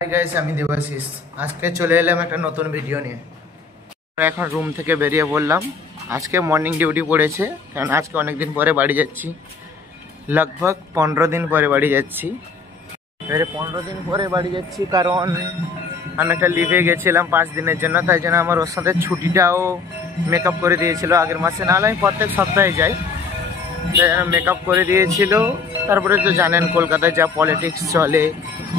Hi guys, আমি দেবাশিস। আজকে চলে এলাম একটা নতুন ভিডিও নিয়ে। এখন রুম থেকে বেরিয়ে পড়লাম। আজকে মর্নিং ডিউটি পড়েছে, কারণ আজকে অনেক দিন পরে বাড়ি যাচ্ছি। লগভগ 15 দিন পরে বাড়ি যাচ্ছি। এবারে 15 দিন পরে বাড়ি যাচ্ছি কারণ আমি একটা লিভে গেছিলাম 5 দিনের জন্য, তাই জন্য আমার ওর সাথে ছুটিটাও মেকআপ করে দিয়েছিল আগের মাসে। নাহলে আমি প্রত্যেক সপ্তাহে যাই, তাই জন্য মেকআপ করে দিয়েছিল। তারপরে তো জানেন কলকাতায় যা পলিটিক্স চলে,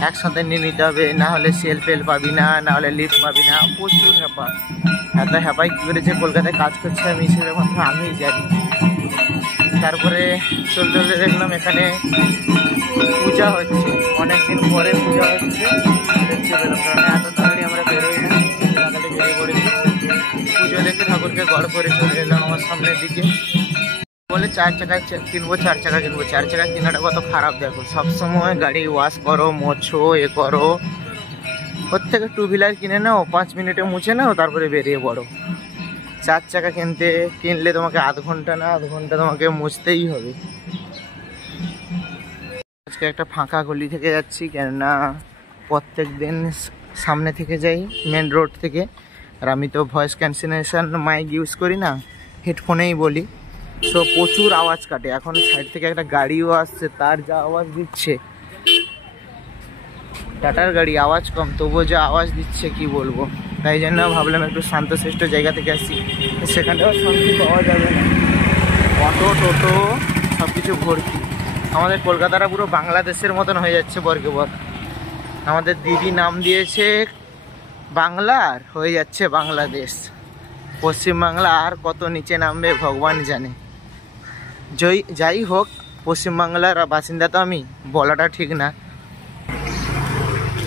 একসাথে নিয়ে নিতে হবে, না হলে সেল ফেল পাবি না, না হলে লিফট পাবি না। প্রচুর হ্যাপা, এত হ্যাপাই কী করেছে কলকাতায় কাজ করছে আমি সেটা মাত্র আমিই জানি। তারপরে চলতে চলতে দেখলাম এখানে পূজা হচ্ছে, অনেকদিন পরে পূজা হচ্ছে দেখতে পেলাম। কারণ এত তাড়াতাড়ি আমরা বেরোই না, তাড়াতাড়ি বেরিয়ে পড়েছি। পুজো দেখে ঠাকুরকে গড় করে চলে এলাম আমার সামনের দিকে। বলে 4 চাকা কিনবো, 4 চাকা কিনবো। 4 চাকা কেনাটা কত খারাপ দেখো, সবসময় গাড়ি ওয়াশ করো, মোছো, এ করো। ওর থেকে 2 হুইলার কিনে নাও, 5 মিনিটে মুছে নাও, তারপরে বেরিয়ে পড়ো। 4 চাকা কিনলে তোমাকে আধ ঘন্টা তোমাকে মুছতেই হবে। আজকে একটা ফাঁকা গলি থেকে যাচ্ছি, কেননা প্রত্যেক দিন সামনে থেকে যাই মেন রোড থেকে। আর আমি তো ভয়েস ক্যান্সেলেশন মাইক ইউজ করি না, হেডফোনেই বলি। তো প্রচুর আওয়াজ কাটে। এখন সাইড থেকে একটা গাড়িও আসছে, তার যা আওয়াজ দিচ্ছে, টাটার গাড়ি আওয়াজ কম, তবুও যা আওয়াজ দিচ্ছে কি বলবো। তাই জন্য ভাবলাম একটু শান্তশিষ্ট জায়গা থেকে আসি, সেখানটাও শান্তি পাওয়া যাবে না। অটো টোটো সব কিছু ভর্তি। আমাদের কলকাতাটা পুরো বাংলাদেশের মতন হয়ে যাচ্ছে বর্গে বর। আমাদের দিদি নাম দিয়েছে বাংলার, হয়ে যাচ্ছে বাংলাদেশ। পশ্চিমবাংলা আর কত নিচে নামবে ভগবান জানে। যাই হোক, পশ্চিমবাংলার বাসিন্দা তো আমি, বলাটা ঠিক না।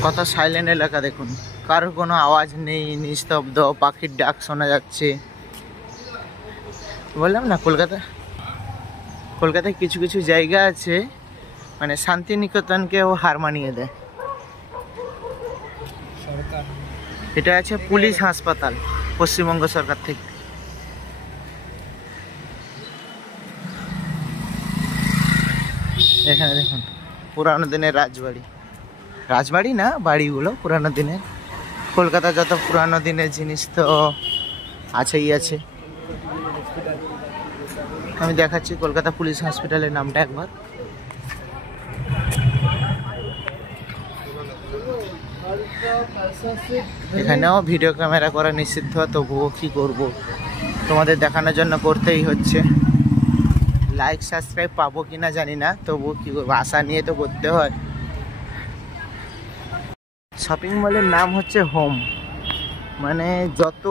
কত সাইলেন্ট এলাকা দেখুন, কারোর কোনো আওয়াজ নেই, নিস্তব্ধ, পাখির ডাক শোনা যাচ্ছে। বললাম না, কলকাতায় কিছু কিছু জায়গা আছে মানে শান্তিনিকেতনকেও হার মানিয়ে দেয়। এটা আছে পুলিশ হাসপাতাল, পশ্চিমবঙ্গ সরকার থেকে। এখানে দেখুন পুরানো দিনের রাজবাড়ি না, বাড়িগুলো পুরানো দিনের। কলকাতা যত পুরানো দিনের জিনিস তো আছেই আছে। আমি দেখাচ্ছি কলকাতা পুলিশ হসপিটালের নামটা একবার। এখানেও ভিডিও ক্যামেরা করা নিষিদ্ধ, তবুও কি করব, তোমাদের দেখানোর জন্য করতেই হচ্ছে। লাইক সাবস্ক্রাইব পাবো কিনা জানি না, তবুও কি করবো, আশা নিয়ে তো করতে হয়। শপিং মলের নাম হচ্ছে হোম, মানে যত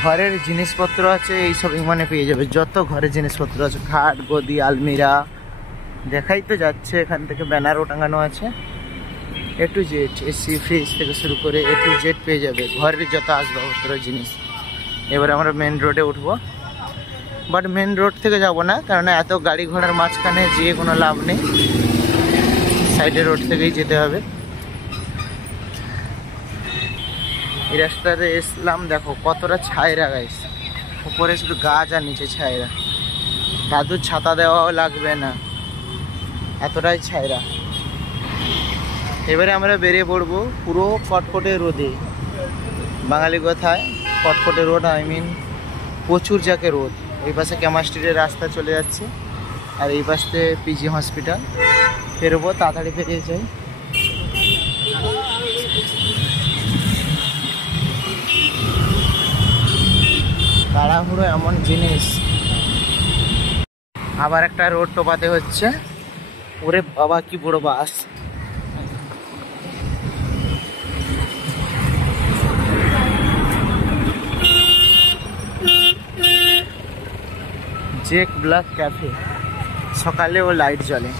ঘরের জিনিসপত্র আছে এই শপিং মলে পেয়ে যাবে। যত ঘরের জিনিসপত্র আছে, খাট, গদি, আলমিরা, দেখাই তো যাচ্ছে। এখান থেকে ব্যানারও টাঙানো আছে। A to Z, AC fridge থেকে শুরু করে A to Z পেয়ে যাবে, ঘরের যত আসবাবপত্র জিনিস। এবার আমরা মেন রোডে উঠবো, বাট মেন রোড থেকে যাব না, কারণ এত গাড়ি ঘোড়ার মাঝখানে যেয়ে কোনো লাভ নেই। সাইডের রোড থেকেই যেতে হবে। এই রাস্তাতে এসলাম, দেখো কতটা ছায়রা গাইস। উপরে শুধু গাছ আর নিচে ছায়রা। দাদুর ছাতা দেওয়াও লাগবে না, এতটাই ছায়রা। এবারে আমরা বেরিয়ে পড়বো পুরো কটকটে রোদে। বাঙালি কথায় কটকটে রোড, আই মিন প্রচুর যাকে রোদ। এই পাশে ক্যামার স্ট্রিটের রাস্তা চলে যাচ্ছে, আর এই পাশে পিজি হসপিটাল। বেরোবো, তাড়াতাড়ি বেরিয়ে যাই। তাড়াহুড়ো এমন জিনিস। আবার একটা রোড টোপাতে হচ্ছে। ওরে বাবা, কি বড় বাস! জেক ব্ল্যাক ক্যাফে, সকালে ও লাইট জ্বলে।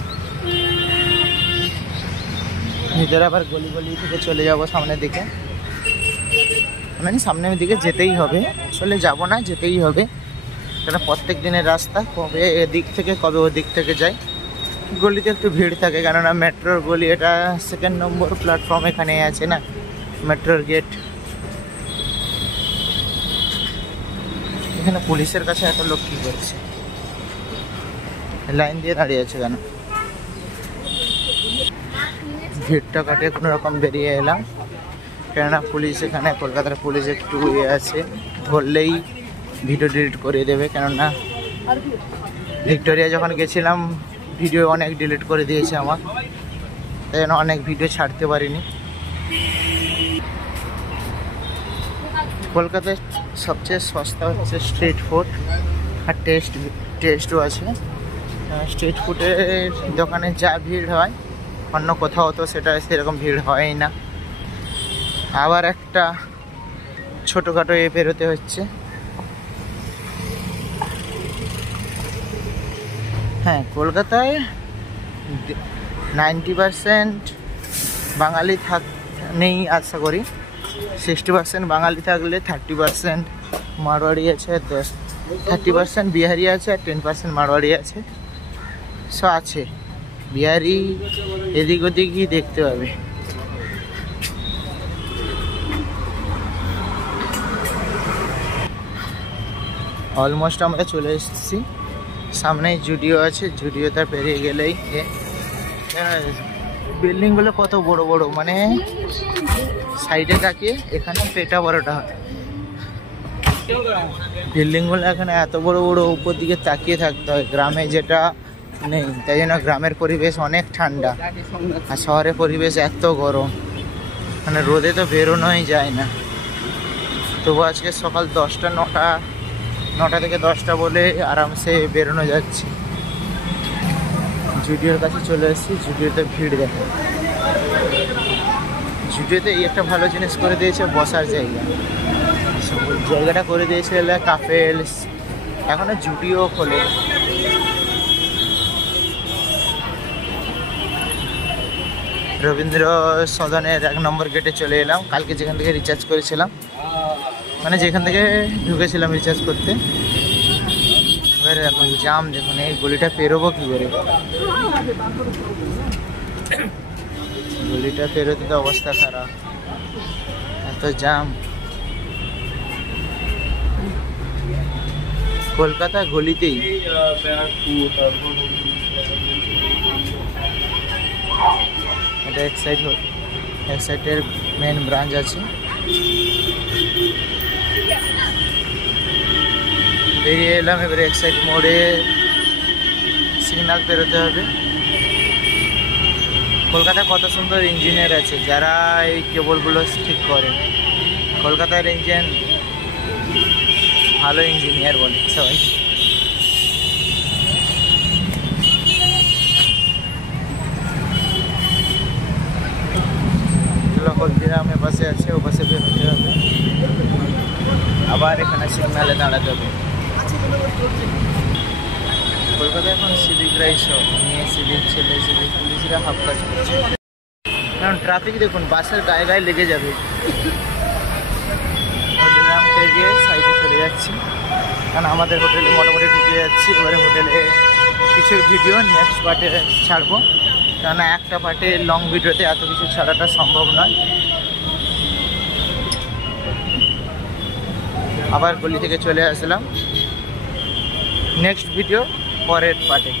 ভিতরে আবার গলি গলি থেকে চলে যাব সামনের দিকে। মানে সামনের দিকে যেতেই হবে, আসলে যাব না, যেতেই হবে। এটা প্রত্যেক দিনের রাস্তা, কবে এদিক থেকে কবে ওদিক থেকে যাই। গলিতে একটু ভিড় থাকে, কেননা মেট্রোর গলি, এটা 2nd নম্বর প্ল্যাটফর্ম এখানে আছে না, মেট্রোর গেট। এখানে পুলিশের কাছে একটা লোক কি করছে, লাইন দিয়ে দাঁড়িয়ে আছে কেন? ভিড়টা কাটিয়ে কোনো রকম বেরিয়ে এলাম, কেননা পুলিশ এখানে, কলকাতার পুলিশ একটু ইয়ে আছে, ধরলেই ভিডিও ডিলিট করে দেবে। কেননা ভিক্টোরিয়া যখন গেছিলাম ভিডিও অনেক ডিলিট করে দিয়েছে আমার, তাই জন্য অনেক ভিডিও ছাড়তে পারিনি। কলকাতায় সবচেয়ে সস্তা হচ্ছে স্ট্রিট ফুড, আর টেস্টও আছে। স্ট্রিট ফুডের দোকানে যা ভিড় হয় অন্য কোথাও তো সেটা সেরকম ভিড় হয় না। আবার একটা ছোটোখাটো বেরোতে হচ্ছে। হ্যাঁ, কলকাতায় 90% বাঙালি নেই আশা করি। 60% বাঙালি থাকলে 30% মারোয়াড়ি আছে, 30% বিহারি আছে, আর 10% মারোয়াড়ি আছে। সো আছে বিহারি এদিক ওদিকই দেখতে পাবে। অলমোস্ট আমরা চলে এসেছি, সামনেই জুডিও আছে, জুডিওতে পেরিয়ে গেলেই বিল্ডিংগুলো কত বড় বড়, মানে সাইডে তাকিয়ে এখানে পেটা বড়টা হয়। বিল্ডিংগুলো এখানে এত বড় বড়, উপর দিকে তাকিয়ে থাকতে হয়। গ্রামে যেটা নেই, তাই জন্য গ্রামের পরিবেশ অনেক ঠান্ডা, আর শহরের পরিবেশ এত গরম, মানে রোদে তো বেরোনোই যায় না। তবু আজকে সকাল 9টা থেকে 10টা বলে আরামসে বেরোনো যাচ্ছে। জুডিওর কাছে চলে এসেছি, জুডিওতে ভিড় দেখে। জুডিওতে এই একটা ভালো জিনিস করে দিয়েছে, বসার জায়গাটা করে দিয়েছে কাফেলস। এখনো জুডিও খোলে। রবীন্দ্র সদনের 1 নম্বর গেটে চলে এলাম, কালকে যেখান থেকে রিচার্জ করেছিলাম, মানে যেখান থেকে ঢুকেছিলাম রিচার্জ করতে। এবারে এখন জাম দেখুন, এই গলিটা পেরোবো কি করে? গলিটা পেরোতে তো অবস্থা খারাপ, এত জাম। কলকাতা গলিতেই এটা এক সাইডের মেন ব্রাঞ্চ আছে। বেরিয়ে এলাম, এবারে এক সাইড মোড়ে সিগন্যাল পেরোতে হবে। কলকাতায় কত সুন্দর ইঞ্জিনিয়ার আছে যারা এই কেবলগুলো ঠিক করে। কলকাতার ইঞ্জিন ভালো ইঞ্জিনিয়ার বলে সবাই। হলদিরামের পাশে আছে, ও পাশে বেরোতে হবে, আবার এখানে সিগনালে দাঁড়াতে হবে। কলকাতায় এখন সিভিকরাই সব, মেয়ে সিভিক, ছেলে সিভিক, পুলিশরা হাফ কাজ করছে। কারণ ট্রাফিক দেখুন, বাসের গায়ে গায়ে লেগে যাবে। হলদিরাম থেকে সাইডে চলে যাচ্ছি, কারণ আমাদের হোটেলে মোটামুটি ঢুকে যাচ্ছি। এবারে হোটেলে কিছু ভিডিও নেক্সট পার্টে ছাড়বো, কেননা একটা পার্টে লং ভিডিওতে এত কিছু ছাড়াটা সম্ভব নয়। আবার গলি থেকে চলে আসলাম, নেক্সট ভিডিও পরের পার্টে।